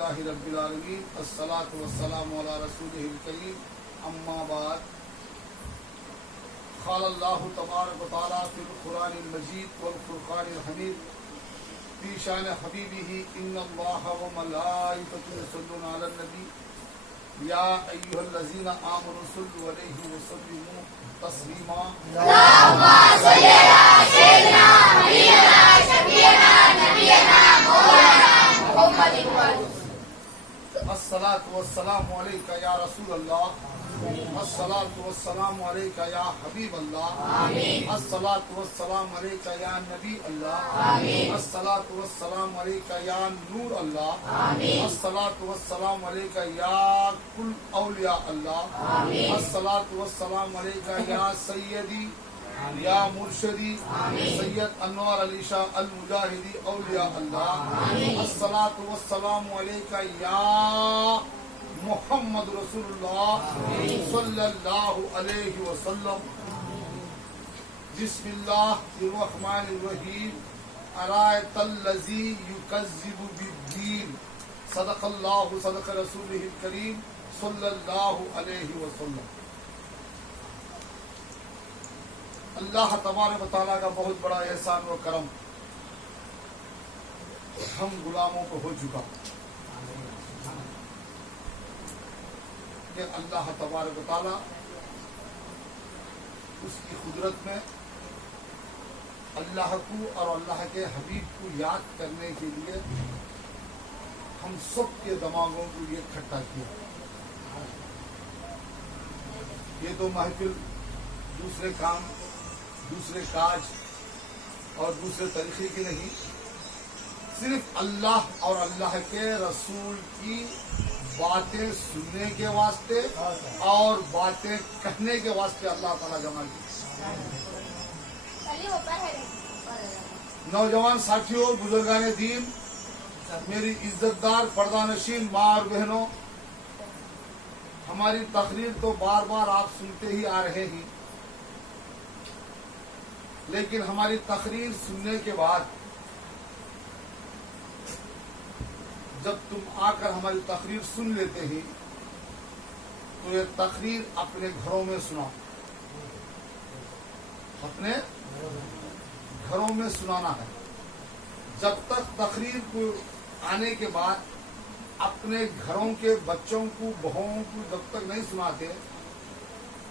للہ رب العالمین الصلاۃ والسلام علی رسولہ الکریم اما بعد قال اللہ تبارک و تعالی فی القرآن المجید والفرقان الحمید فی شان حبیبہ ان اللہ وملائکتہ یصلون علی النبی یا ایھا الذین آمنوا صلوا علیہ وسلموا تسلیما اللهم صل على سيدنا حبيبنا شفيعنا نبينا مولانا محمد وعلى الصلاۃ والسلام علیک یا رسول اللہ الصلاۃ والسلام علیک یا حبیب اللہ الصلاۃ والسلام علیک یا نبی اللہ الصلاۃ والسلام علیک یا نور اللہ الصلاۃ والسلام علیک یا کل اولیاء اللہ الصلاۃ والسلام علیک یا سیدی یا مرشدی سید انوار علی شاہ المجاہدی اولیاء اللہ الصلاۃ والسلام علیک یا محمد رسول اللہ صلی اللہ علیہ وسلم بسم اللہ الرحمن الرحیم ارائیت الذی یکذب بالدین صدق اللہ صدق رسولہ الکریم صلی اللہ علیہ وسلم۔ اللہ تبارک و تعالیٰ کا بہت بڑا احسان و کرم ہم غلاموں کو ہو چکا کہ اللہ تبارک و تعالیٰ اس کی قدرت میں اللہ کو اور اللہ کے حبیب کو یاد کرنے کے لیے ہم سب کے دماغوں کو یہ اکٹھا کیا۔ یہ تو محفل دوسرے کام دوسرے کاج اور دوسرے طریقے کی نہیں، صرف اللہ اور اللہ کے رسول کی باتیں سننے کے واسطے اور باتیں کہنے کے واسطے اللہ تعالیٰ جمع کی۔ نوجوان ساتھیوں، بزرگان دین، میری عزت دار پردہ نشین ماں اور بہنوں، ہماری تقریر تو بار بار آپ سنتے ہی آ رہے ہیں، لیکن ہماری تقریر سننے کے بعد جب تم آ کر ہماری تقریر سن لیتے ہیں تو یہ تقریر اپنے گھروں میں سنا، اپنے گھروں میں سنانا ہے۔ جب تک تقریر کو آنے کے بعد اپنے گھروں کے بچوں کو بہوؤں کو جب تک نہیں سناتے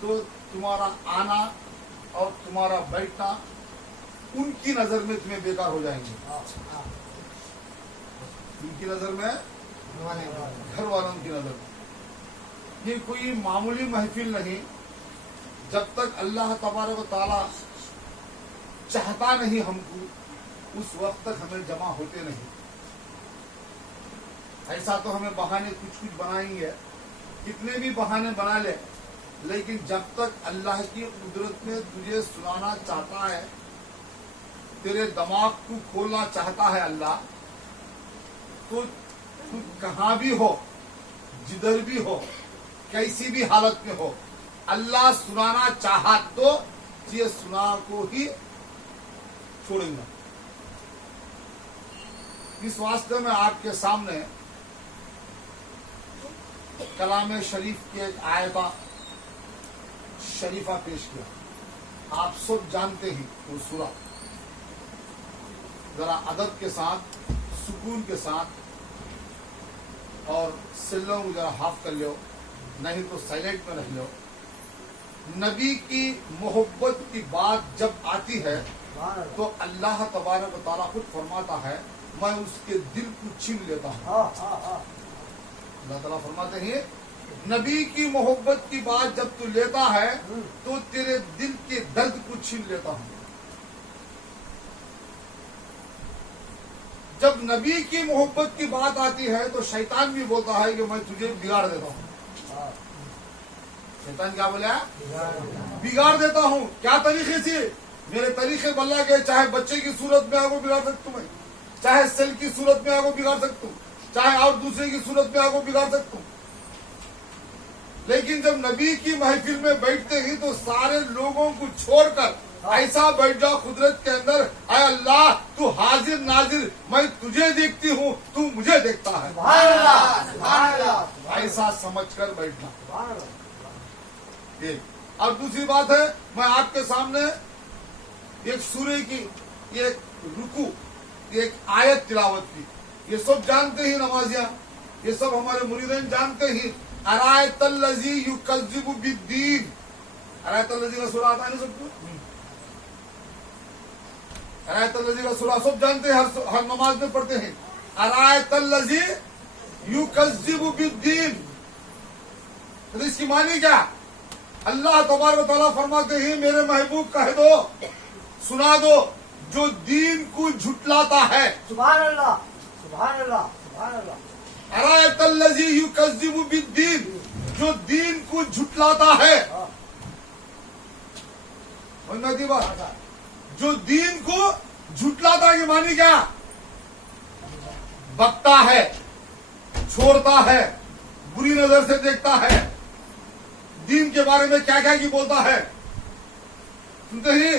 تو تمہارا آنا اور تمہارا بیٹھنا ان کی نظر میں تمہیں بیکار ہو جائیں گے، ان کی نظر میں، گھر والوں کی نظر میں۔ یہ کوئی معمولی محفل نہیں، جب تک اللہ تبارک و تعالیٰ چاہتا نہیں ہم کو اس وقت تک ہمیں جمع ہوتے نہیں۔ ایسا تو ہمیں بہانے کچھ بنائیں گے، کتنے بھی بہانے بنا لے، لیکن جب تک اللہ کی قدرت میں تجھے سنانا چاہتا ہے، تیرے دماغ کو کھولنا چاہتا ہے اللہ، تو کہاں بھی ہو، جدھر بھی ہو، کیسی بھی حالت میں ہو، اللہ سنانا چاہا تو یہ سنا کو ہی چھوڑیں گا۔ اس واسطے میں آپ کے سامنے کلام شریف کی ایک آیتہ شریفہ پیش کیا۔ آپ سب جانتے ہیں وہ سورہ، ذرا ادب کے ساتھ، سکون کے ساتھ اور سلوں کو ذرا ہاف کر لو، نہیں تو سائلنٹ میں رہ لو۔ نبی کی محبت کی بات جب آتی ہے تو اللہ تبارک و تعالیٰ خود فرماتا ہے میں اس کے دل کو چھین لیتا ہوں۔ اللہ تعالیٰ فرماتے ہیں نبی کی محبت کی بات جب تو لیتا ہے تو تیرے دل کے درد کو چھین لیتا ہوں۔ جب نبی کی محبت کی بات آتی ہے تو شیطان بھی بولتا ہے کہ میں تجھے بگاڑ دیتا ہوں۔ شیطان کیا بولا؟ بگاڑ دیتا ہوں۔ کیا طریقے سے؟ میرے طریقے بلا کے، چاہے بچے کی صورت میں آپ کو بگاڑ سکتا ہوں، چاہے سیل کی صورت میں آپ کو بگاڑ سکتا ہوں، چاہے اور دوسرے کی صورت میں آپ کو بگاڑ سکتا ہوں۔ لیکن جب نبی کی محفل میں بیٹھتے ہی تو سارے لوگوں کو چھوڑ کر ایسا بیٹھ جاؤ قدرت کے اندر، اے اللہ تو حاضر ناظر، میں تجھے دیکھتی ہوں، تو مجھے دیکھتا ہے، سبحان اللہ سبحان اللہ ایسا سمجھ کر بیٹھنا۔ سبحان اللہ۔ ایک اور دوسری بات ہے، میں آپ کے سامنے ایک سورہ کی ایک رکوع، ایک آیت تلاوت کی، یہ سب جانتے ہی نمازیاں، یہ سب ہمارے مریدین جانتے ہی۔ ارایت الذی یکذب بالدین، ارایت الذی کا سورہ آتا ہے نا سب کو، ارایت الذی کا سورہ سب جانتے ہیں، ہر نماز میں پڑھتے ہیں۔ ارایت الذی یکذب بالدین، تو اس کی معنی کیا؟ اللہ تبارک و تعالیٰ فرماتے ہیں میرے محبوب کہہ دو، سنا دو، جو دین کو جھٹلاتا ہے۔ سبحان اللہ سبحان اللہ سبحان اللہ۔ ارایت الذی یکذب بالدین، جو دین کو جھٹلاتا ہے، سمجھ میں آتی بات؟ جو دین کو جھٹلاتا ہے یہ معنی کیا؟ بکتا ہے، چھوڑتا ہے، بری نظر سے دیکھتا ہے، دین کے بارے میں کیا کیا کی بولتا ہے، سنتے ہی؟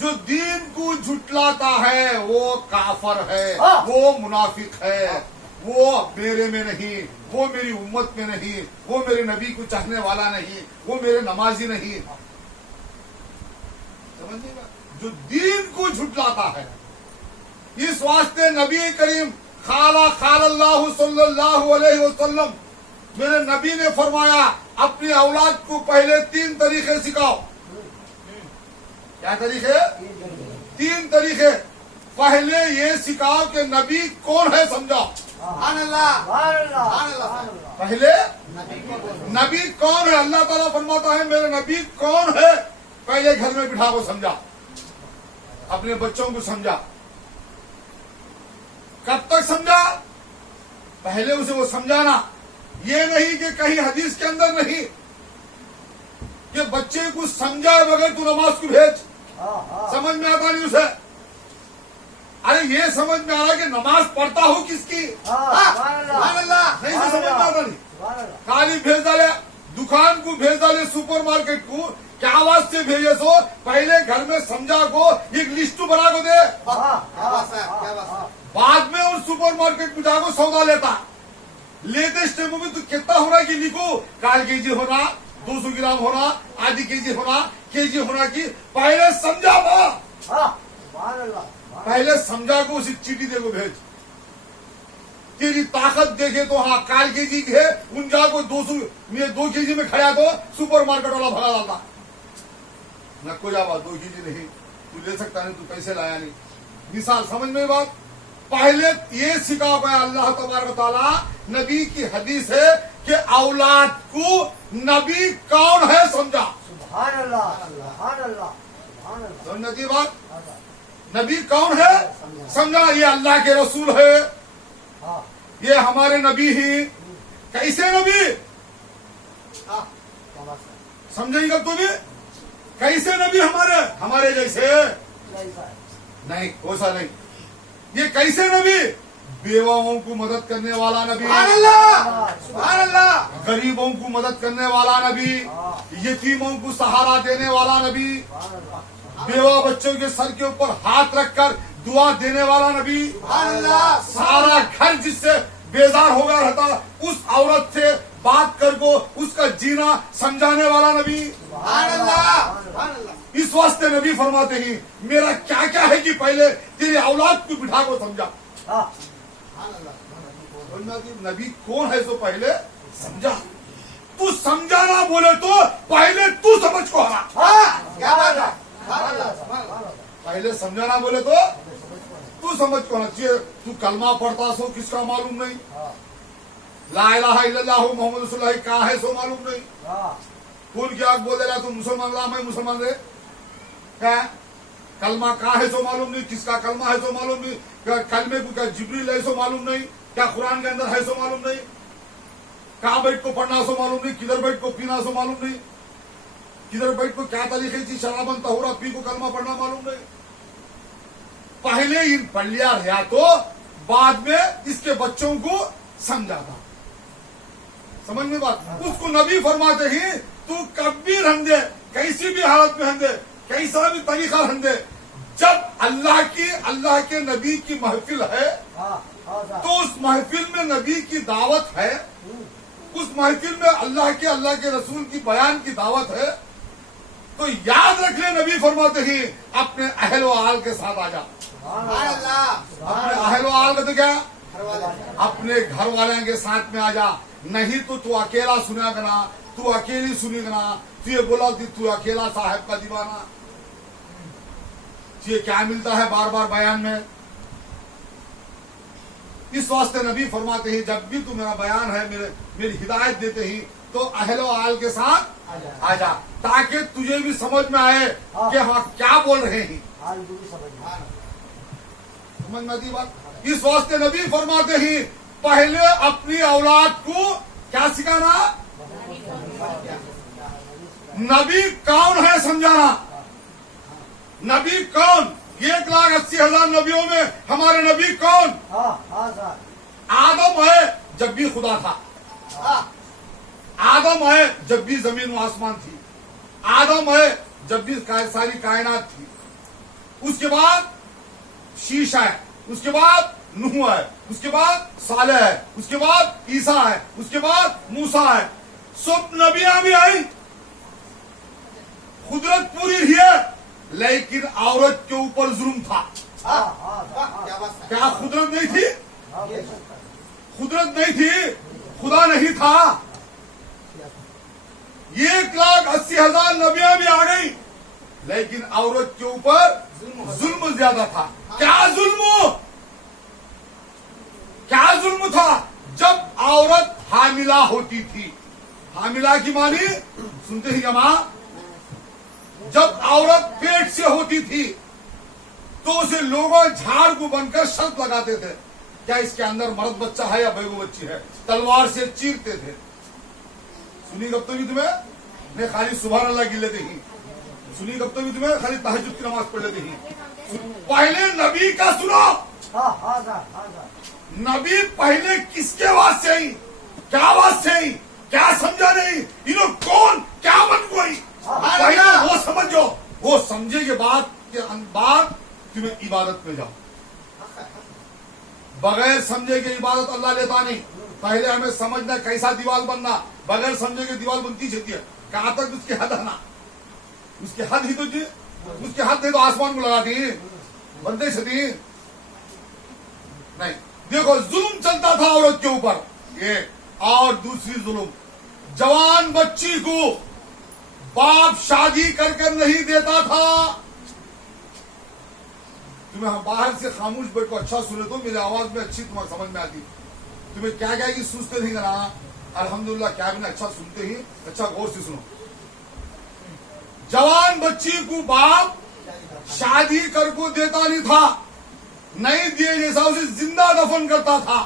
جو دین کو جھٹلاتا ہے وہ کافر ہے، وہ منافق ہے، وہ میرے میں نہیں، وہ میری امت میں نہیں، وہ میرے نبی کو چاہنے والا نہیں، وہ میرے نمازی نہیں، سمجھے گا؟ جو دین کو جھٹلاتا ہے۔ اس واسطے نبی کریم قال اللہ صلی اللہ علیہ وسلم، میرے نبی نے فرمایا اپنی اولاد کو پہلے 3 طریقے سکھاؤ۔ کیا طریقے؟ 3 طریقے۔ پہلے یہ سکھاؤ کہ نبی کون ہے سمجھاؤ۔ سبحان اللہ سبحان اللہ۔ پہلے نبی کون ہے، اللہ تعالیٰ فرماتا ہے میرے نبی کون ہے، پہلے گھر میں بٹھا کو سمجھا، اپنے بچوں کو سمجھا۔ کب تک سمجھا؟ پہلے اسے وہ سمجھانا، یہ نہیں کہ کہیں حدیث کے اندر نہیں کہ بچے کو سمجھائے بغیر تو نماز کو بھیج، سمجھ میں آتا نہیں اسے۔ ارے یہ سمجھ میں آ رہا کہ نماز پڑھتا ہوں کس کی، سبحان اللہ نہیں سے سمجھ میں آتا نہیں۔ سبحان اللہ۔ خالی بھیج ڈالے دکان کو، بھیج ڈالے سپر مارکیٹ کو، کیا آواز سے بھیجے سو، پہلے گھر میں سمجھا کو، ایک لسٹ بنا کو دے، بعد میں اور سپر مارکیٹ میں جا کو سودا لیتا۔ لیتے اسٹیپ میں تو کتنا ہونا کہ لکھو، 1 kg ہونا، 200 گرام ہونا، آدھی kg ہونا، kg ہونا کی پہلے سمجھا نا، سبحان اللہ۔ پہلے سمجھا کو اسے چیٹی دے کو بھیج، تیری طاقت دیکھے تو ہاں 1 kg ہے، ان جا کو 2 kg میں کھڑا تو سپر مارکیٹ والا بھگا ڈالتا نہ، کوئی آواز 2 kg نہیں، تو لے سکتا نہیں، تو پیسے لایا نہیں۔ مثال سمجھ میں بات؟ پہلے یہ سکھا گیا اللہ تبارک و تعالیٰ، نبی کی حدیث ہے کہ اولاد کو نبی کون ہے سمجھا۔ سبحان اللہ سبحان اللہ سبحان اللہ۔ سمجھنے کی بات؟ نبی کون ہے سمجھا، یہ اللہ کے رسول ہے، یہ ہمارے نبی ہی۔ کیسے نبی سمجھیں گا تو بھی؟ کیسے نبی ہمارے جیسے نہیں، کوسا نہیں۔ یہ کیسے نبی؟ بیواؤں کو مدد کرنے والا نبی، سبحان اللہ سبحان اللہ۔ غریبوں کو مدد کرنے والا نبی، یتیموں کو سہارا دینے والا نبی، بیوہ بچوں کے سر کے اوپر ہاتھ رکھ کر دعا دینے والا نبی، سبحان اللہ۔ سارا گھر جس سے بیزار ہو گیا رہتا اس عورت سے بات کر کو اس کا جینا سمجھانے والا نبی۔ سبحان اللہ سبحان اللہ۔ اس واسطے نبی فرماتے ہیں میرا کیا کیا ہے کہ پہلے تیری اولاد کو بٹھا کو سمجھا۔ نبی کون ہے تو پہلے سمجھا، تو سمجھانا بولے تو پہلے تو سمجھ کو آنا، کیا بات ہے، سبحان اللہ سبحان اللہ۔ پہلے سمجھانا بولے تو سمجھ کو آنا چاہیے۔ تو کلمہ پڑھتا سو کس کا معلوم نہیں، لا الہ الا اللہ محمد رسول اللہ کہاں ہے سو معلوم نہیں، کون کیا بول دے رہا تو مسلمان رہا میں مسلمان رہے، کیا کلمہ کہاں ہے سو معلوم نہیں، کس کا کلمہ ہے سو معلوم نہیں، کلمے کو کیا جبریل ہے سو معلوم نہیں، کیا قرآن کے اندر ہے سو معلوم نہیں، کہاں بیٹھ کو پڑھنا سو معلوم نہیں، کدھر بیٹھ کو پینا سو معلوم نہیں، کدھر بیٹھ کو کیا طریقے سے شرابن طہورا پی کو کلمہ پڑھنا معلوم نہیں۔ پہلے ان پڑھ لیا رہا تو بعد میں اس کے بچوں کو سمجھاتا، سمجھ میں بات؟ اس کو نبی فرماتے ہی تو کبھی رہندے، کیسی بھی حالت میں رہندے، कैसा भी तरीका रंदे, जब अल्लाह के नबी की महफिल है हाँ हाँ साहब तो उस महफिल में नबी की दावत है, उस महफिल में अल्लाह के रसूल की बयान की दावत है, तो याद रख ले नबी फरमाते ही अपने अहल व आल के साथ आ जा। अपने अहल व आल का तो क्या, अपने घर वाले के साथ में आ जा, नहीं तो तू अकेला सुनेगा ना, तू अकेली सुनेगा ना, तू ये बोला तू अकेला साहब का दीवाना। ये क्या मिलता है बार बार बयान में। इस वास्ते नबी फरमाते ही जब भी तू मेरा बयान है, मेरी हिदायत देते ही तो अहलो आल के साथ आ जा, ताकि तुझे भी समझ में आए कि हाँ क्या बोल रहे हैं। आज भी समझ समझ में आती बात। इस वास्ते नबी फरमाते ही पहले अपनी औलाद को क्या सिखाना, नबी कौन है समझाना। नबी कौन, 1,80,000 नबियों में हमारे नबी कौन, हाँ हाँ साहब आदम है जब भी खुदा था, आदम है जब भी जमीन व आसमान थी, आदम है जब भी सारी कायनात थी, उसके बाद शीशा है, उसके बाद नूह है, उसके बाद सालेह है, उसके बाद ईसा है, उसके बाद मूसा है। सब नबियां भी आई, कुदरत पूरी रही है, लेकिन औरत के ऊपर जुल्म था। हाँ हाँ साहब क्या कुदरत नहीं थी, हाँ कुदरत नहीं थी, खुदा नहीं था। 1,80,000 नबियां भी आ गई, लेकिन औरत के ऊपर जुल्म ज्यादा था। क्या जुल्म था, जब औरत हामिला होती थी, हामिला की मानी सुनते ही जमा, जब औरत पेट से होती थी तो उसे लोगों झाड़ को बनकर शर्त लगाते थे, क्या इसके अंदर मर्द बच्चा है या बेगू बच्ची है, तलवार से चीरते थे। सुनी कब तो भी तुम्हें, मैं खाली सुभान अल्लाह गिन लेते ही, सुनी कब तो भी तुम्हें खाली तहज्जुद की नमाज पढ़ लेते ही। पहले नबी का सुनो, हाँ हाँ साहब हाँ साहब नबी पहले किसके वास्ते आई, क्या वास्ते आई, क्या समझा नहीं, इन्हों कौन क्या बन गई, पहले वो समझो, वो समझे के बाद तुम्हें इबादत में जाओ। बगैर समझे के इबादत अल्लाह लेता नहीं। पहले हमें समझना कैसा दीवार बनना, बगैर समझे के दीवार बनती छती है, कहां तक उसकी हद है ना, उसकी हद ही तो जी, उसकी हद नहीं तो आसमान को लगाती बनते छती नहीं। देखो जुल्म चलता था औरत के ऊपर ये, और दूसरी जुल्म, जवान बच्ची को बाप शादी कर कर नहीं देता था। तुम्हें हम बाहर से खामोश बैठो, अच्छा सुने तो मेरी आवाज में अच्छी तुम्हें समझ में आती। तुम्हें क्या क्या की सोचते नहीं करना, अल्हम्दुलिल्लाह क्या भी ना, अच्छा सुनते ही अच्छा गौर से सुनो। जवान बच्ची को बाप शादी कर को देता नहीं था, नहीं दिए जैसा उसे जिंदा दफन करता था।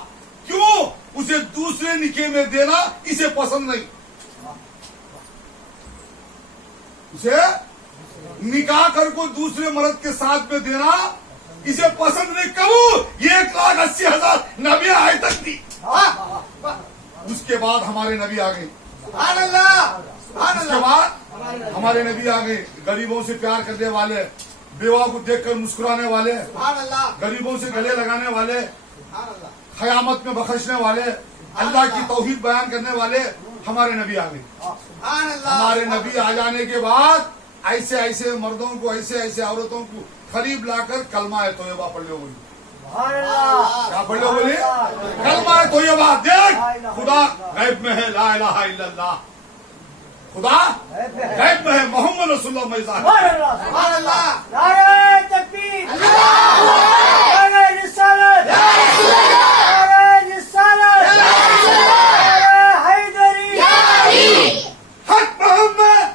क्यों, उसे दूसरे निके में देना इसे पसंद नहीं, उसे निकाह कर को दूसरे मर्द के साथ में देना इसे पसंद नहीं। कबू 1,80,000 नबी आए तक थी, उसके बाद हमारे नबी आ गए, उसके बाद हमारे नबी आ गए, गरीबों से प्यार करने वाले, बेवा को देखकर मुस्कुराने वाले, गरीबों से गले लगाने वाले, खयामत में बख्शने वाले, अल्लाह की तौहीद बयान करने वाले हमारे नबी आ गए। हमारे नबी आ जाने के बाद ऐसे ऐसे मर्दों को, ऐसे ऐसे औरतों को करीब लाकर कलमा है तोयबा पढ़ लो बोली, क्या पढ़ लो बोली, कलमा है तोयबा। देख खुदा गैब में है, ला इलाहा इल्लल्लाह, खुदा गैब में है, मोहम्मद रसूलुल्लाह नारे तकबीर, नारे रिसालत, नारे रिसालत, नारे हैदरी, हक मोहम्मद,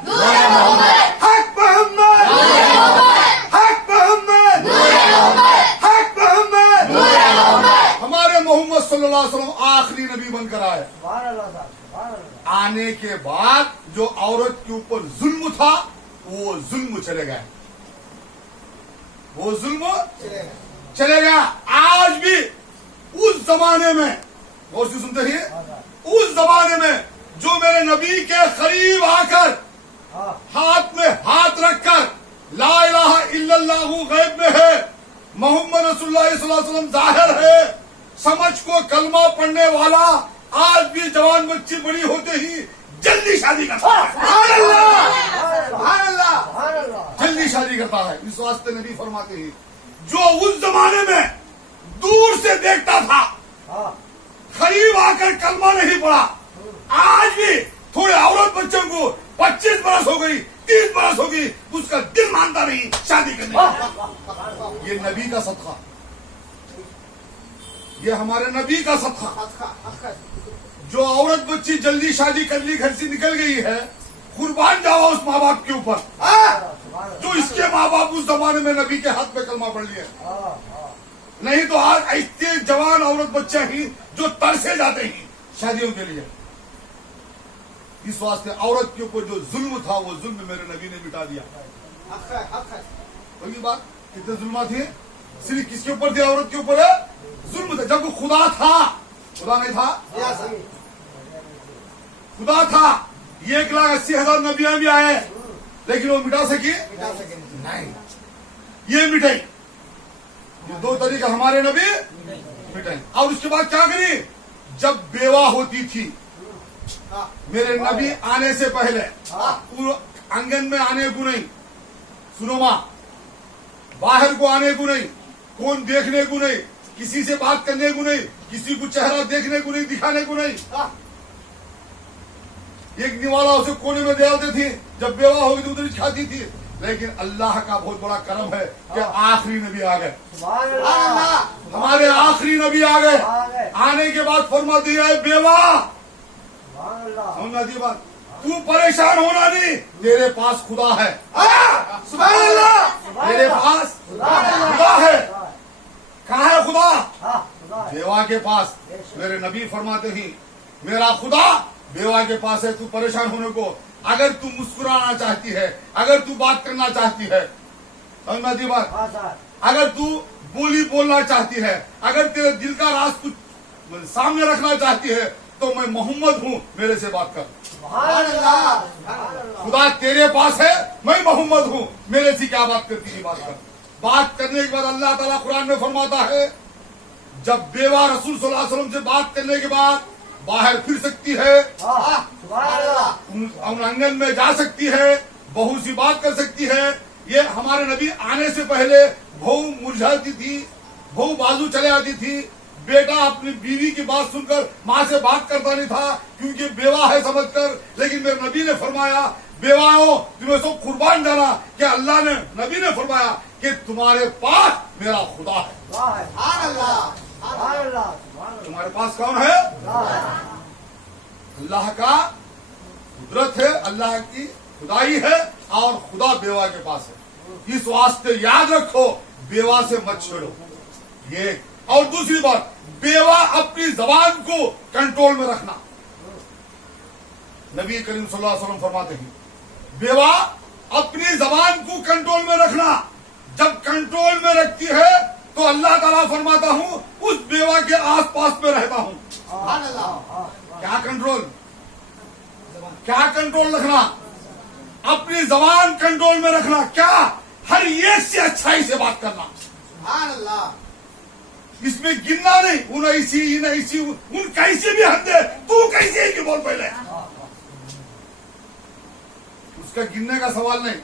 हक मोहम्मद, हक मोहम्मद, हक मोहम्मद। हमारे मोहम्मद सल्लल्लाहु अलैहि वसल्लम आखिरी नबी बनकर आए। आने के बाद जो औरत के ऊपर जुल्म था वो जुल्म चले गया, वो जुल्म चले गया। आज भी उस जमाने में, और सुनते ही, उस जमाने में जो मेरे नबी के करीब आकर हाथ में हाथ रखकर لا الہ الا اللہ غیب میں ہے، محمد رسول اللہ صلی اللہ علیہ وسلم ظاہر ہے، سمجھ کو کلمہ پڑھنے والا آج بھی جوان بچی بڑی ہوتے ہی جلدی شادی کرتا ہے، سبحان اللہ، سبحان اللہ، جلدی شادی کرتا ہے۔ اس واسطے نبی فرماتے ہیں جو اس زمانے میں دور سے دیکھتا تھا، ہاں، قریب آ کر کلمہ نہیں پڑا، آج بھی تھوڑے عورت بچوں کو 25 برس ہو گئی، 30 برس ہو گئی، اس کا دل مانتا نہیں شادی کرنے کا۔ یہ نبی کا صدقہ، یہ ہمارے نبی کا صدقہ۔ جو عورت بچی جلدی شادی کر لی، گھر سے نکل گئی ہے، قربان جاؤ اس ماں باپ کے اوپر جو اس کے ماں باپ اس زمانے میں نبی کے ہاتھ پہ کلمہ پڑھ لیے، نہیں تو آج ایسے جوان عورت بچے ہی جو ترسے جاتے ہیں شادیوں کے لیے۔ اس واسطے عورت کے اوپر جو ظلم تھا وہ ظلم میرے نبی نے مٹا دیا۔ وہی بات، کتنے ظلمات ہیں؟ صرف کس کے اوپر تھے؟ عورت کے اوپر ہے ظلم تھا۔ جب خدا تھا، خدا نہیں تھا، خدا تھا، 1,80,000 نبیاں بھی آئے لیکن وہ مٹا سکی نہیں، یہ مٹائی۔ یہ دو طریقہ ہمارے نبی مٹائی۔ اور اس کے بعد کیا کری؟ جب بیوہ ہوتی تھی میرے نبی آنے سے پہلے آنگن میں آنے کو نہیں، سنو ماں، باہر کو آنے کو نہیں، کون دیکھنے کو نہیں، کسی سے بات کرنے کو نہیں، کسی کو چہرہ دیکھنے کو نہیں، دکھانے کو نہیں۔ ایک نوالا اسے کونے میں دے آتے تھے، جب بیوہ ہوگی تو ادھر کھاتی تھی۔ لیکن اللہ کا بہت بڑا کرم ہے کہ آخری نبی آ گئے، ہمارے آخری نبی آ گئے۔ آنے کے بعد فرما دیا ہے بیوہ، سمجھنا دی بات، تو پریشان ہونا نہیں، تیرے پاس خدا ہے، سبحان اللہ، تیرے پاس خدا ہے۔ کہاں ہے خدا؟ بیوہ کے پاس۔ میرے نبی فرماتے ہیں میرا خدا بیوہ کے پاس ہے، تو پریشان ہونے کو، اگر تو مسکرانا چاہتی ہے، اگر تو بات کرنا چاہتی ہے، سمجھنا دی بات، اگر تو بولی بولنا چاہتی ہے، اگر تیرے دل کا راز کچھ سامنے رکھنا چاہتی ہے تو میں محمد ہوں، میرے سے بات کر۔ سبحان اللہ، خدا تیرے پاس ہے، میں محمد ہوں، میرے سے کیا بات کرتی ہے، بات کر۔ بات کرنے کے بعد اللہ تعالیٰ قرآن میں فرماتا ہے جب بیوہ رسول صلی اللہ علیہ وسلم سے بات کرنے کے بعد باہر پھر سکتی ہے، ان آنگن میں جا سکتی ہے، بہو سی بات کر سکتی ہے۔ یہ ہمارے نبی آنے سے پہلے بہو مرجھاتی تھی، بہو بازو چلے آتی تھی، بیٹا اپنی بیوی کی بات سن کر ماں سے بات کرتا نہیں تھا کیونکہ بیوہ ہے سمجھ کر۔ لیکن میرے نبی نے فرمایا بیواؤں تمہیں سب قربان جانا کہ اللہ نے، نبی نے فرمایا کہ تمہارے پاس میرا خدا ہے۔ تمہارے پاس کون ہے؟ اللہ کا قدرت ہے، اللہ کی خدائی ہے، اور خدا بیوہ کے پاس ہے۔ اس واسطے یاد رکھو بیوہ سے مت چھیڑو، یہ۔ اور دوسری بات، بیوہ اپنی زبان کو کنٹرول میں رکھنا۔ نبی کریم صلی اللہ علیہ وسلم فرماتے ہیں بیوہ اپنی زبان کو کنٹرول میں رکھنا۔ جب کنٹرول میں رکھتی ہے تو اللہ تعالیٰ فرماتا ہوں اس بیوہ کے آس پاس میں رہتا ہوں۔ کیا کنٹرول؟ کیا کنٹرول رکھنا؟ اپنی زبان کنٹرول میں رکھنا۔ کیا؟ ہر ایک سے اچھائی سے بات کرنا، اس میں گننا نہیں، ان ایسی ان ایسی، ان کیسی بھی حد ہے، تو کیسی ہے کہ بول پہلے، اس کا گننے کا سوال نہیں،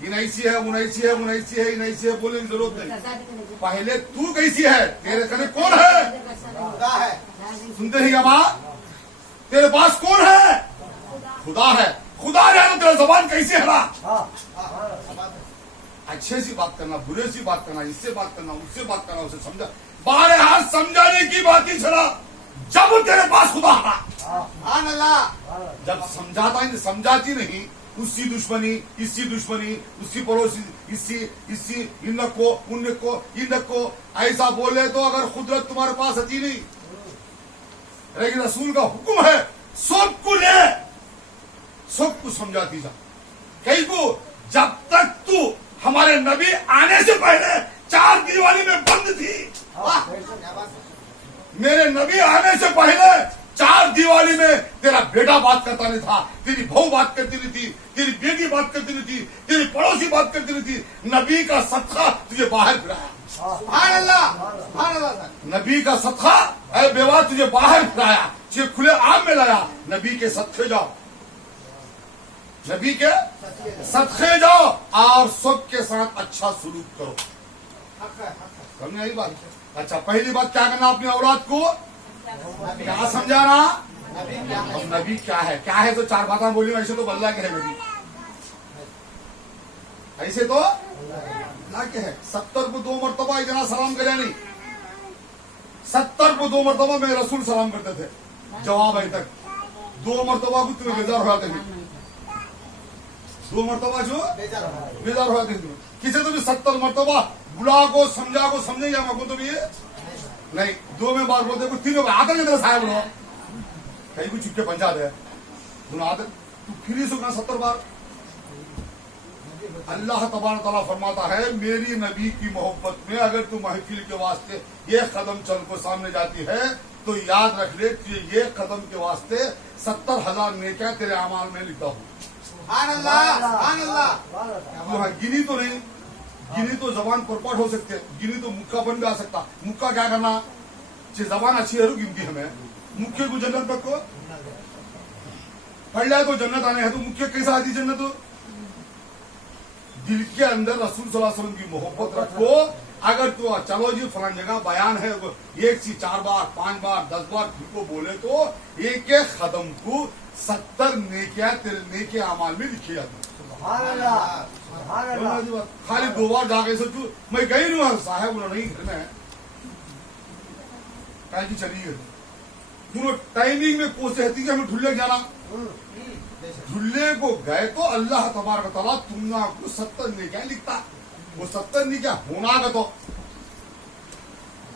ان ایسی ہے، ان ایسی ہے، ان ایسی ہے، ان ایسی ہے بولنے کی ضرورت نہیں۔ پہلے تو کیسی ہے، تیرے کنے کون ہے؟ سنتے ہی ماں، تیرے پاس کون ہے؟ خدا ہے۔ خدا ہے تو تیرا زبان کیسے ہلا؟ اچھے سے بات کرنا، برے سے بات کرنا، اس سے بات کرنا، اس سے بات کرنا، اسے سمجھا، بارے ہاتھ سمجھانے کی بات ہی چھڑا جب تیرے پاس خدا ہلا۔ جب سمجھاتا ہی سمجھاتی نہیں، اس کی دشمنی، اس کی دشمنی، اس کی پڑوسی، اس کی ان کو، ان کو، ان کو ایسا بولے تو اگر قدرت تمہارے پاس آتی نہیں، لیکن رسول کا حکم ہے سب کو لے، سب کو سمجھاتی جا۔ کئی کو جب تک تو ہمارے نبی آنے سے پہلے 4 دیوالی میں بند تھی، میرے نبی آنے سے پہلے 4 دیوالی میں तेरा बेटा बात करता नहीं था, तेरी बहू बात करती नहीं थी, तेरी बेटी बात करती नहीं थी, तेरी पड़ोसी बात करती नहीं थी। नबी का सदका तुझे बाहर फिराया। सुभान अल्लाह। नबी का सदका ऐ बेवा तुझे बाहर फिराया, तुझे खुले आम में लाया। नबी के सदके जाओ, नबी के सदके जाओ और सबके साथ अच्छा सलूक करो। समझ आई बात? अच्छा, पहली बात क्या करना, अपनी औलाद को क्या समझाना। अब नबी क्या है तो चार बातें बोली, ऐसे तो बल्ला के है नबी, ऐसे तो अल्लाह के है। 70 को 2 मरतबा इतना सलाम करे नहीं, 70 को 2 मरतबा में रसूल सलाम करते थे। जवाब अभी तक 2 मरतबा को तुम्हें बेजार हो जाते हैं, 2 मरतबा जो बेजार हो जाते हैं। किसी तो भी 70 मरतबा बुला को समझा को समझे या मको तो भी ये नहीं, 2 में बार बोलते, कुछ 3 में आता नहीं, साहब बोलो कहीं भी चुपके पंचायत है आदत, तू फिर ही सुखना 70 बार। अल्लाह तबारक तआला फरमाता है, मेरी नबी की मोहब्बत में अगर तू महफिल के वास्ते ये कदम चल को सामने जाती है तो याद रख ले कि ये कदम के वास्ते 70,000 नेकियां तेरे अमाल में लिखा हूं। सुभान अल्लाह। तो हाँ, गिनी तो नहीं, गिनी तो जबान परपट हो सकते, गिनी तो मुक्का बन भी आ सकता। मुक्का क्या करना, जबान अच्छी है गिनती हमें, मुख्य को जन्नत रखो, पढ़ लिया तो जन्नत आने है, तो मुख्य कैसा आती जन्नत हो? दिल के अंदर रसूल सल्लल्लाहु अलैहि वसल्लम की मोहब्बत रखो। अगर तो चलो जी फलान जगह बयान है, एक सी 4 बार 5 बार 10 बार फिर को बोले तो एक एक कदम को 70 नेकियां तेरे नेके अमाल में लिखी जाती। सुभान अल्लाह। खाली 2 बार जाके सोचू मैं गई नहीं साहब नहीं घर में काय की चली गई, टाइमिंग में कोशिश रहती है हमें ढुल्ले जाना, झुल्ले को गए तो अल्लाह तबारक तआला तुमना को 70 नेकियां लिखता, वो 70 नेकियां होना का तो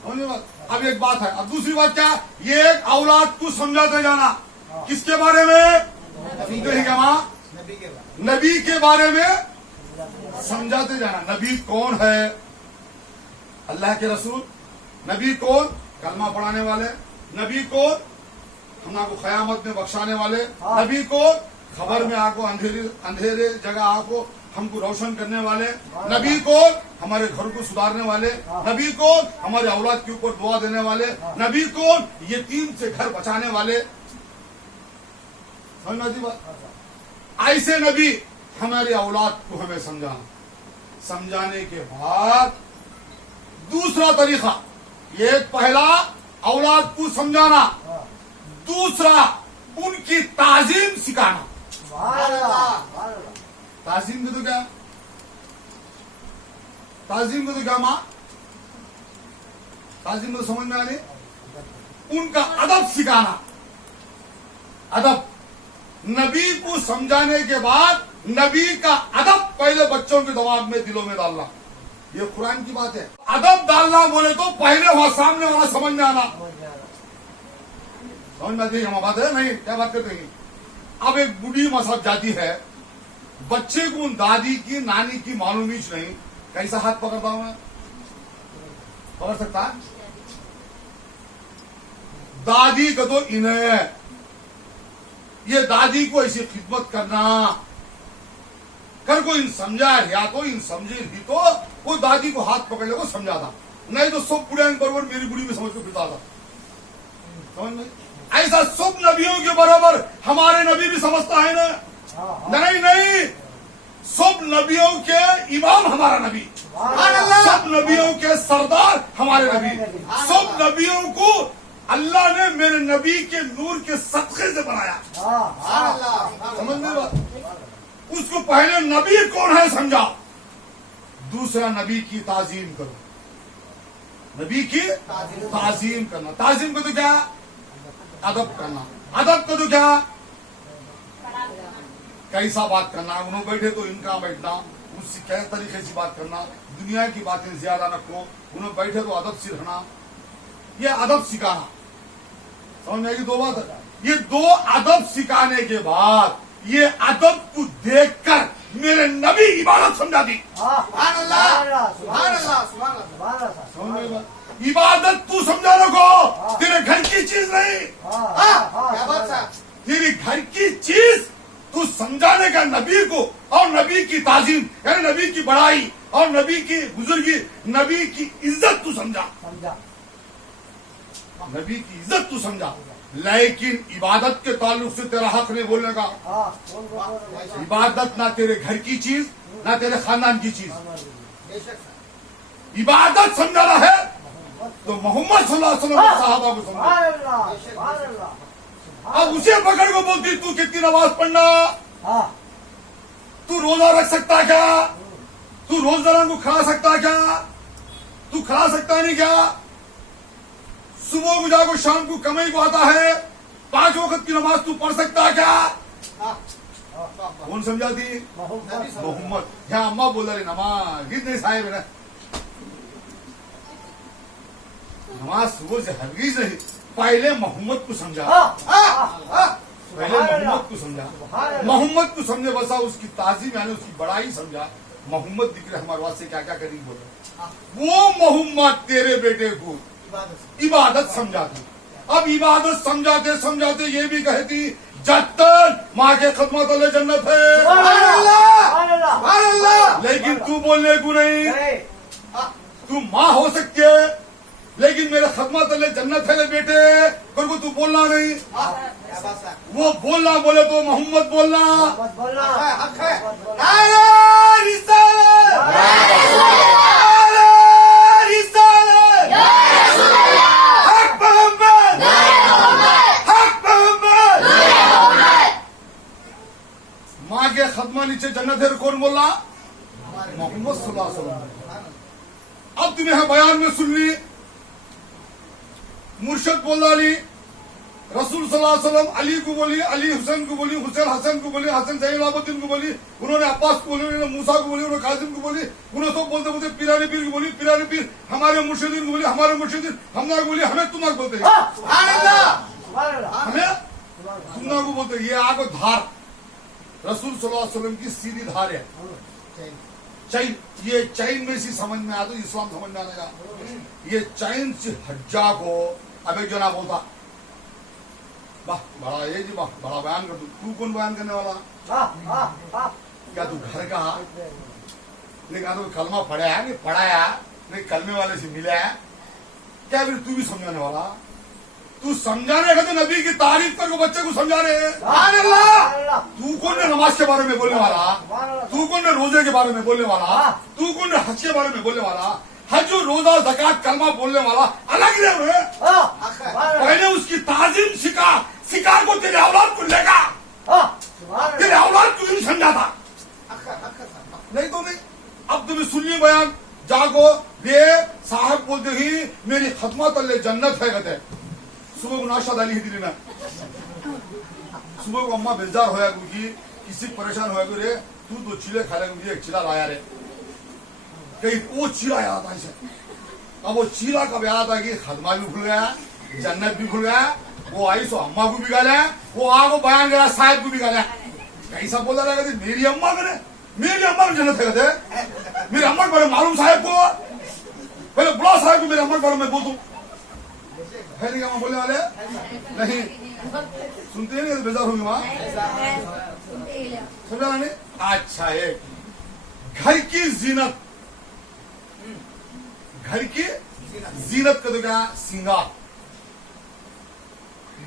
समझे बात। अब एक बात है, अब दूसरी बात क्या, ये एक औलाद को समझाते जाना, किसके बारे में, नबी के बारे में समझाते जाना। नबी कौन है, अल्लाह के रसूल। नबी कौन, कलमा पढ़ाने वाले। नबी कौन, हम आपको कयामत में बख्शाने वाले। नबी कौन, खबर में आको अंधेरे जगह आको हमको रोशन करने वाले। नबी कौन, हमारे घर को सुधारने वाले। नबी कौन, हमारे औलाद के ऊपर दुआ देने वाले। नबी कौन, यतीम से घर बचाने वाले। समझ में आती बात? ऐसे नबी हमारे औलाद को हमें समझाने के बाद दूसरा तरीका, एक पहला औलाद को समझाना, दूसरा उनकी ताजीम सिखाना। ताजीम को तो क्या, ताजीम को तो क्या माँ, ताजीम को समझ में आने, उनका अदब सिखाना। अदब, नबी को समझाने के बाद नबी का अदब पहले बच्चों के दिमाग में दिलों में डालना, ये कुरान की बात है। अदब डालना बोले तो पहले वहां सामने वाला समझ में आना। समझ में आती है बात है नहीं, क्या बात करते हैं। अब एक बूढ़ी मसाब जाती है, बच्चे को दादी की नानी की मालूम ही नहीं, कैसा हाथ पकड़ता हूं मैं, पकड़ सकता है? दादी का तो इन्हें, ये दादी को ऐसी खिदमत करना कर को इन समझा, या तो इन समझे भी तो वो दादी को हाथ पकड़ ले वो समझाता, नहीं तो सब बुढ़िया बराबर मेरी बुढ़ी में समझ को फिरता था। समझ में? ऐसा सब नबियों के बराबर हमारे नबी भी समझता है ना? नहीं नहीं, सब नबियों के इमाम हमारा नबी, सब नबियों के सरदार हमारे नबी, सब नबियों को अल्लाह ने मेरे नबी के नूर के सदक़े से बनाया। समझ में बात? उसको पहले नबी कौन है समझाओ, दूसरा नबी की ताजीम करो, नबी की ताजीम करना। ताजीम को तो क्या, अदब करना। अदब को तो क्या, कैसा बात करना, उन्होंने बैठे तो इनका बैठना, उससे कैसे तरीके से बात करना, दुनिया की बातें ज्यादा न करो, उन्होंने बैठे तो अदब से रहना, ये अदब सिखाना। समझ में आएगी? 2 बात, ये 2 अदब सिखाने के बाद ये अदब को देखकर मेरे नबी इबादत समझा दी। समझ में बात? इबादत तू समझा रखो, तेरे घर की चीज नहीं, क्या बात है? तेरी समझाने का नबी को और नबी की ताजीम यानी नबी की बड़ाई और नबी की बुजुर्गी, नबी की इज्जत तू समझा, समझा। नबी की इज्जत तू समझा, लेकिन इबादत के ताल्लुक से तेरा हक नहीं बोलने का। हाँ, बोल। इबादत ना तेरे घर की चीज ना तेरे खानदान की चीज, बेशक। इबादत समझाना है तो मोहम्मद सल्लल्लाहु अलैहि वसल्लम के सहाबा को समझा। सुभान अल्लाह, सुभान अल्लाह। अब उसे पकड़ को बोलती तू कितनी नमाज पढ़ना, हाँ, तू रोजा रख सकता क्या, तू रोजदारों को खा सकता क्या, तू खा सकता नहीं क्या, सुबह को जाको शाम को कमाई को आता है, 5 वक्त की नमाज तू पढ़ सकता क्या। कौन समझाती? मोहम्मद। यहाँ अम्मा बोल रही नमाज कितने साहेब है ना, नमाज सुबह से हरगिज नहीं, पहले मोहम्मद को समझा, पहले मोहम्मद को समझा, मोहम्मद को समझे बसा उसकी ताजीम यानी उसकी बड़ाई समझा। मोहम्मद दिख रहे हमारे वास्ते क्या क्या करेंगे बोल रहे, वो मोहम्मद तेरे बेटे को इबादत समझाती। अब इबादत समझाते समझाते ये भी कहती जब तक माँ के खदमत अल्लाह जन्नत है, लेकिन तू बोलने को नहीं, तू माँ हो सकती है लेकिन मेरे खदमत अल्लाह जन्नत है बेटे, पर को तू बोलना नहीं। वो बोलना बोले तो मोहम्मद बोलना, माँ के खदमा नीचे जन्नत है कौन बोला? मोहम्मद सल्लल्लाहु अलैहि वसल्लम। अब तुम्हें यहाँ बयान में सुन ली, मुर्शद बोल डाली, रसूल सल्लल्लाहु अलैहि वसल्लम अली को बोली, अली हुसैन को बोली, हुसैन हसन को बोली, हसन ज़ैनुलाब्दीन को बोली, उन्होंने अब्बास को बोली, उन्होंने मूसा को बोली, उन्होंने कासिम को बोली, उन्होंने सब बोलते बोलते पिरानी पीर को बोली, पिरानी पीर हमारे मुर्शिदीन को बोली, हमारे मुर्शिदीन हमना को बोली, हमें तुमना को बोलते हैं, हमें तुमना को बोलते। ये आगो धार रसूल सल्लल्लाहु अलैहि वसल्लम की सीधी धार है, चैन, ये चैन में सी समझ में आ तो इस्लाम समझ में आएगा। ये चैन से हज्जा को अब एक जना बोलता वाह बड़ा ये जी वाह बड़ा बयान कर तू कौन बयान करने वाला, क्या तू घर का नहीं, कहा तो कलमा पढ़ाया नहीं पढ़ाया नहीं, कलमे वाले से मिला है क्या, फिर तू भी समझाने वाला, तू समझाने का तो नबी की तारीफ कर को बच्चे को समझा रहे। तू कौन है नमाज के बारे में बोलने वाला, तू कौन है रोजे के बारे में बोलने वाला, तू कौन है हज के बारे में बोलने वाला, हज रोजा ज़कात कलमा बोलने वाला अलग है। पहले उसकी ताजीम सिखा को तेरे औलाद को लेगा, तेरे औलाद को यूं समझाता, नहीं तो नहीं। अब तुम्हें सुनिए बयान जागो, ये साहब बोलते ही मेरी खदमत अल्लाह जन्नत है कहते। सुबह को नाशा डाली ही ना, सुबह को अम्मा बेजार होया क्योंकि किसी परेशान होया रे, तू तो चिले खा रहे मुझे एक चिला लाया रे, कहीं वो चिला याद आता है। अब वो चिला कब याद आता कि खदमा भी भूल गया, जन्नत भी भूल गया, वो आई सो अम्मा को भी गाला, वो आगो बयान करा साहब को भी गाला, कैसा बोला रहेगा मेरी अम्मा को जन्नत है कहते, मेरे अम्मा के बारे में मालूम साहब को, पहले बुला साहब को मेरे अम्मा के बारे में बोल दूं, है नहीं क्या बोलने वाले नहीं सुनते नहीं, बेजार होंगे वहां, समझा नहीं। अच्छा एक घर की जीनत, घर की जीनत का तो क्या सिंगार,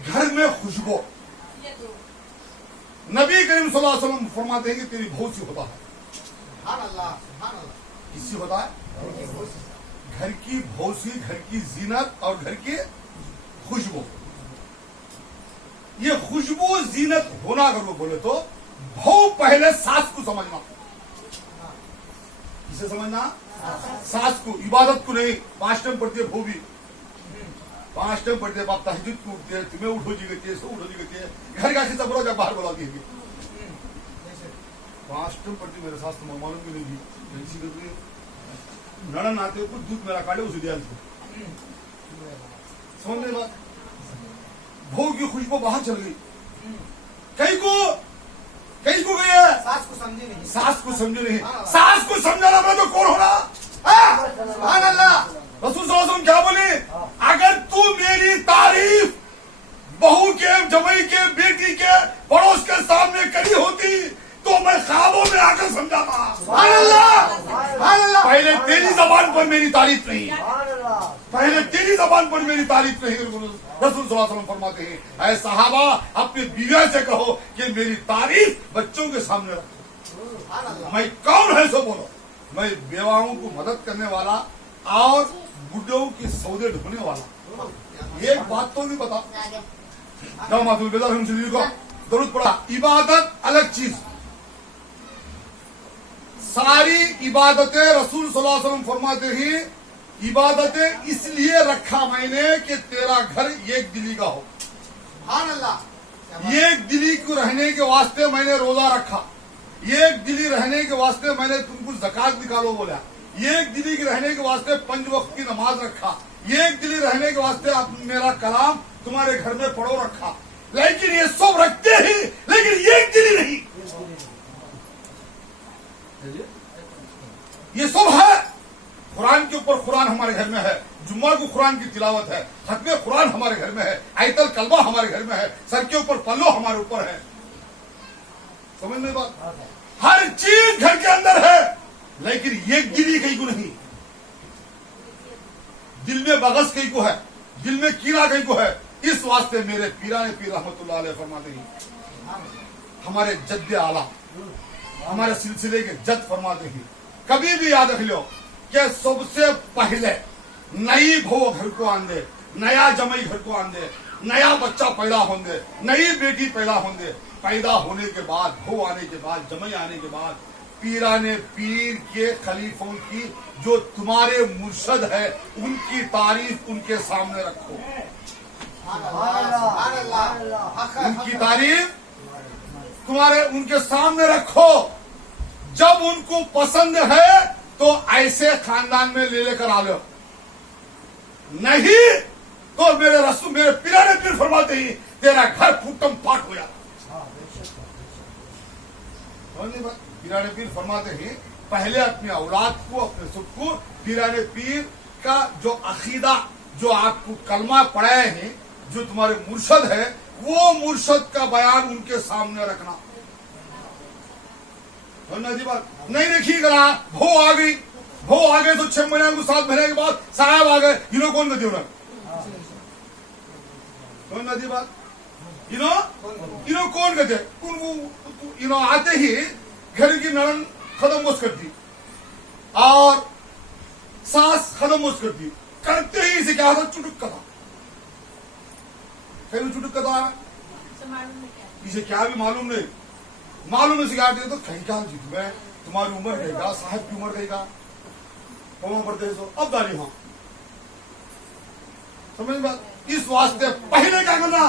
घर में खुशबू। नबी करीम सल्लल्लाहु अलैहि वसल्लम फरमाते हैं कि तेरी बहुत सी होता है, किससी होता है? घर की भौसी, घर की जीनत और घर की खुशबू। ये खुशबू जीनत होना अगर वो बोले तो भौ पहले सास को समझना, किसे समझना? सास को, इबादत को नहीं। 5 टाइम पढ़ती है भौ भी, 5 टाइम पढ़ते बाप तहज्जुद को उठते हैं, तुम्हें उठो जी गती है, सो उठो जी गती है, घर का खिस्सा बोला जब बाहर बोला दी 5 टाइम पढ़ती मेरे सास तो मालूम भी नहीं थी, नड़न आते कुछ दूध मेरा काटे उसे दिया, समझ में बात। भोग की खुशबू बाहर चल गई, कहीं को गई है, सास को समझी नहीं, सास को समझे नहीं, सास को समझाना पड़ा तो कौन होना? सुभान अल्लाह। रसूल सल्लल्लाहु अलैहि वसल्लम क्या बोले? अगर तू मेरी तारीफ बहू के, जमाई के, बेटी के, पड़ोस के सामने करी होती मेरी तारीफ नहीं, सुभान अल्लाह, पहले तेरी जबान पर मेरी तारीफ नहीं। रसूल सल्लल्लाहु अलैहि वसल्लम फरमाते हैं, ऐ सहाबा अपनी बीवियों से कहो कि मेरी तारीफ बच्चों के सामने रखो। मैं कौन है सो बोलो। मैं बेवाओं को मदद करने वाला और बुढ़ों की सौदे ढूंढने वाला। एक बात तो नहीं बता, जाओ मातुल बेदार हमसे को दरूद पड़ा। इबादत अलग चीज, सारी इबादतें रसूल सल्लल्लाहु अलैहि वसल्लम फरमाते हैं, इबादतें इसलिए रखा मैंने कि तेरा घर एक दिली का हो। सुभान अल्लाह, एक दिली को रहने के वास्ते मैंने रोजा रखा, एक दिली रहने के वास्ते मैंने तुमको ज़कात निकालो बोला, एक दिली के रहने के वास्ते 5 वक्त की नमाज रखा, एक दिली रहने के वास्ते मेरा कलाम तुम्हारे घर में पढ़ो रखा। लेकिन ये सब रखते ही, लेकिन एक दिली नहीं। ये सब है। कुरान के ऊपर कुरान हमारे घर में है, जुम्मा को कुरान की तिलावत है, खत्मे कुरान हमारे घर में है, आयतल कलमा हमारे घर में है, सर के ऊपर पल्लो हमारे ऊपर है। समझ में बात? हर चीज घर के अंदर है, लेकिन एक गिरी कहीं को नहीं। दिल में बगस कहीं को है, दिल में कीड़ा कहीं को है। इस वास्ते मेरे पीराने पीर रहमतुल्लाह अलैह फरमाते हैं, हमारे जद्दे आला, हमारे सिलसिले के जद फरमाते हैं, कभी भी याद रख लो कि सबसे पहले नई भो घर को आन दे, नया जमई घर को आन दे, नया बच्चा पैदा होंगे, नई बेटी पैदा होंगे। पैदा होने के बाद, भो आने के बाद, जमई आने के बाद पीराने पीर के खलीफों की, जो तुम्हारे मुर्शद है, उनकी तारीफ उनके सामने रखो। सुभान अल्लाह, उनकी तारीफ तुम्हारे उनके सामने रखो। जब उनको पसंद है तो ऐसे खानदान में ले लेकर आ लो, नहीं तो मेरे रसूल, मेरे पीराने पीर फरमाते ही तेरा घर फूटम फाट हो जाता। पीराने पीर फरमाते हैं, पहले अपनी औलाद को, अपने सबको पीराने पीर का जो अकीदा, जो आपको कलमा पढ़ाए हैं, जो तुम्हारे मुर्शद है, वो मुर्शद का बयान उनके सामने रखना। बात नहीं रखिएगा। भो आ गई, भो आ गए तो 6 महीने को 7 महीने के बाद साहब आ गए, इन्हों कौन गति होना, कौन गति बात, इन्हों कौन गति, इन्हों आते ही घर की नरन खत्म मुस कर दी और सास खत्म मुस कर दी, करते ही इसे क्या होता, चुटुक कथा, कहीं चुटुक कथा, इसे क्या भी मालूम नहीं, मालूम है सिखा दे तो कहीं क्या जीत में तुम्हारी उम्र रहेगा, साहब की उम्र रहेगा, कौन पढ़ते हो अब दारी हो। समझ बात? इस वास्ते पहले क्या करना,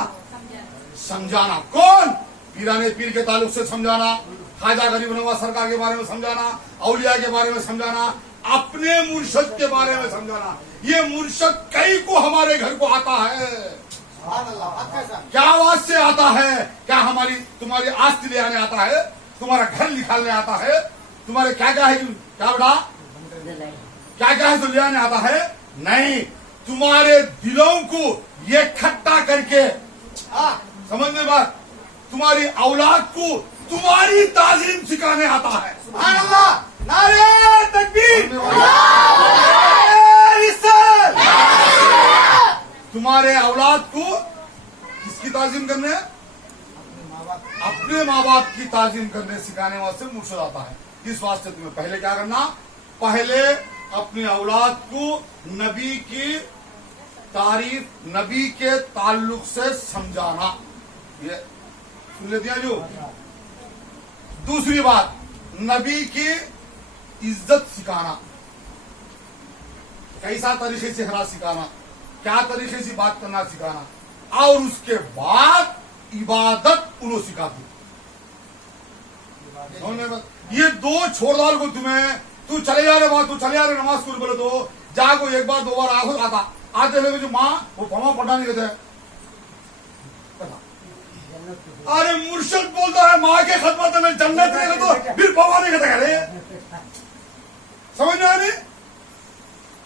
समझाना। कौन? पीराने पीर के ताल्लुक से समझाना, ख्वाजा गरीब नवाज सरकार के बारे में समझाना, औलिया के बारे में समझाना, अपने मुर्शद के बारे में समझाना। ये मुर्शद कई को हमारे घर को आता है, क्या आवाज से आता है, क्या हमारी तुम्हारी आस्ती ले आने आता है, तुम्हारा घर निकालने आता है, तुम्हारे क्या क्या है, क्या बेटा क्या क्या है तो ले आने आता है? नहीं, तुम्हारे दिलों को ये इकट्ठा करके, समझ में बात, तुम्हारी औलाद को तुम्हारी ताजीम सिखाने आता है। सुभान अल्लाह, नारे तकबीर, तुम्हारे औलाद को किसकी ताजीम करने, अपने माँ बाप की ताजीम करने सिखाने वास्ते मुर्शद आता है। इस वास्ते तुम्हें पहले क्या करना, पहले अपनी औलाद को नबी की तारीफ, नबी के ताल्लुक से समझाना। ये सुन लेते हैं जो। दूसरी बात, नबी की इज्जत सिखाना, कैसा तरीके से हरा सिखाना, क्या तरीके से बात करना सिखाना, और उसके बाद इबादत उन्होंने सिखाती। ये 2 छोड़दार को तुम्हें, तू चले जा रहे बात, तू चले जा रहे नमाज को बोले तो जागो, एक बार 2 बार आता आते हुए जो माँ वो पमा पढ़ना नहीं कहते। अरे मुर्शद बोलता है माँ के खदमत में जन्नत रहेगा तो फिर पमा नहीं कहते, कह समझ में आ रही?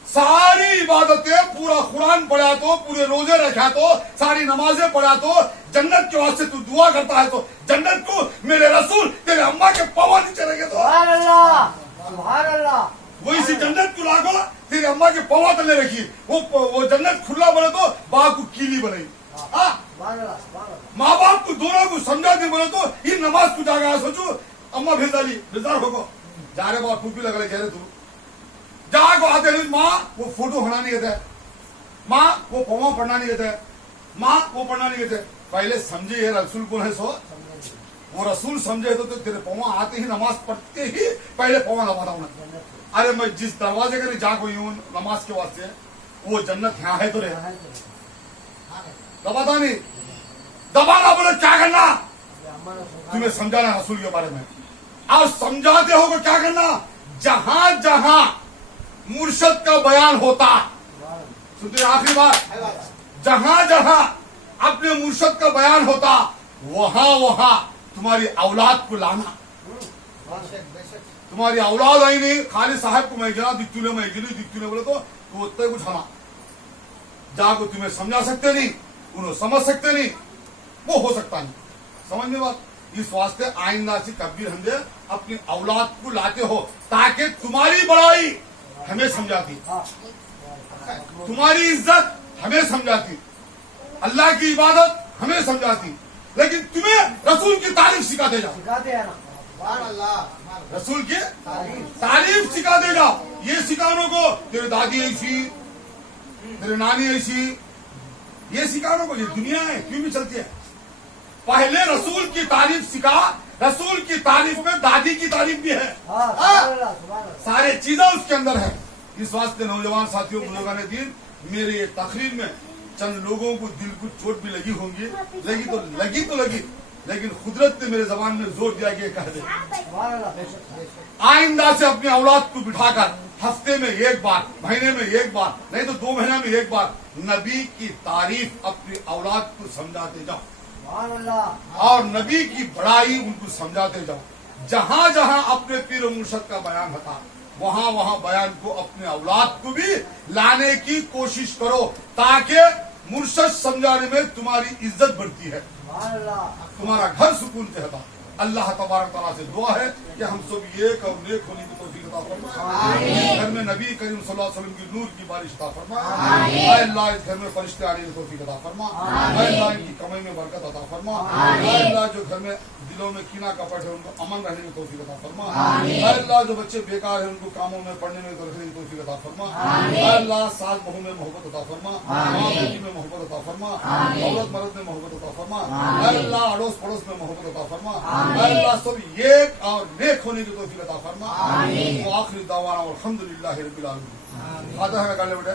सारी इबादतें, पूरा कुरान पढ़ा तो, पूरे रोजे रखा तो, सारी नमाजें पढ़ा तो, जन्नत के वास्ते तू दुआ करता है तो जन्नत को मेरे रसूल तेरे अम्मा के पवा नहीं चलेंगे तो सुभान अल्लाह, सुभान अल्लाह, वही सी जन्नत को लागो तेरे माँ टोपी लगा ले कह रहे तू जहाँ को आते हैं माँ वो फोटो हटा नहीं कहते माँ वो पोमा पढ़ना नहीं कहते माँ वो पढ़ना नहीं कहते पहले समझे ये रसूल कौन है सो वो रसूल समझे तो तेरे पोमा आते ही नमाज पढ़ते ही पहले पोमा दबाता हूँ अरे मैं जिस दरवाजे के लिए जा को यूं नमाज के वास्ते वो जन्नत यहाँ है तो रे दबाता नहीं दबाना बोले क्या करना तुम्हें समझाना रसूल के बारे में और समझाते हो को क्या करना जहां जहां मुर्शद का बयान होता सुनते आखिरी बात जहां जहां अपने मुर्शद का बयान होता वहां वहां तुम्हारी औलाद को लाना तुम्हारी औलाद आई नहीं खाली साहब को मैं गिना दिखतूले बोले तो उत्तर कुछ हमा जाको तुम्हें समझा सकते नहीं उन्हें समझ सकते नहीं वो हो सकता नहीं समझ में बात इस वास्ते आइंदा से कबीर हमदे अपनी औलाद को लाते हो ताकि तुम्हारी बड़ाई हमें समझाती तुम्हारी इज्जत हमें समझाती अल्लाह की इबादत हमें समझाती लेकिन तुम्हें रसूल की तारीफ सिखाते जाओ सिखाते हैं ना रसूल की तारीफ सिखाते जाओ ये सिखाने को तेरे दादी ऐसी तेरे नानी ऐसी ये सिखाने को ये दुनिया है क्यों भी चलती है पहले रसूल की तारीफ सिखा रसूल की तारीफ में दादी की तारीफ भी है सारे चीजें उसके अंदर है इस वास्ते नौजवान साथियों बुजुर्गान दीन मेरे ये तकरीर में चंद लोगों को दिल को चोट भी लगी होंगी लगी लेकिन कुदरत ने मेरे जबान में जोर दिया कि कह दे आइंदा से अपनी औलाद को बिठाकर हफ्ते में एक बार महीने में एक बार नहीं तो 2 महीने में एक बार नबी की तारीफ अपनी औलाद को समझाते जाओ और नबी की बड़ाई उनको समझाते जाओ जहां जहां अपने पीर मुर्शद का बयान होता वहां वहां बयान को अपने औलाद को भी लाने की कोशिश करो ताकि मुर्शद समझाने में तुम्हारी इज्जत बढ़ती है तुम्हारा घर सुकून से होता अल्लाह तबारक तआला से दुआ है कि हम सब एक और नेक होने की तौफीक अता फरमा घर में नबी करीम सल्लल्लाहु अलैहि वसल्लम की नूर की बारिश अता फरमा ऐ अल्लाह इस घर में फरिश्ते आने की तौफीक अता फरमा ऐ अल्लाह इनकी कमाई में बरकत अता फरमा ऐ अल्लाह जो घर में दिलों में कीना कपट है उनको अमन रहने की तौफीक अता फरमा ऐ अल्लाह जो बच्चे बेकार है उनको कामों में पढ़ने में रखने की तौफीक अता फरमा ऐ अल्लाह सास बहू में मोहब्बत अता फरमा माँ बेटी में मोहब्बत अता फरमा औरत मर्द में मोहब्बत अता फरमा ऐ अल्लाह अड़ोस पड़ोस में मोहब्बत अता फरमा ऐ अल्लाह सब एक और नेक होने की तौफीक अता फरमा वो आखिरी दावाना अल्हम्दुलिल्लाह रब्बिल आलमीन फातिहा का गाले बेटा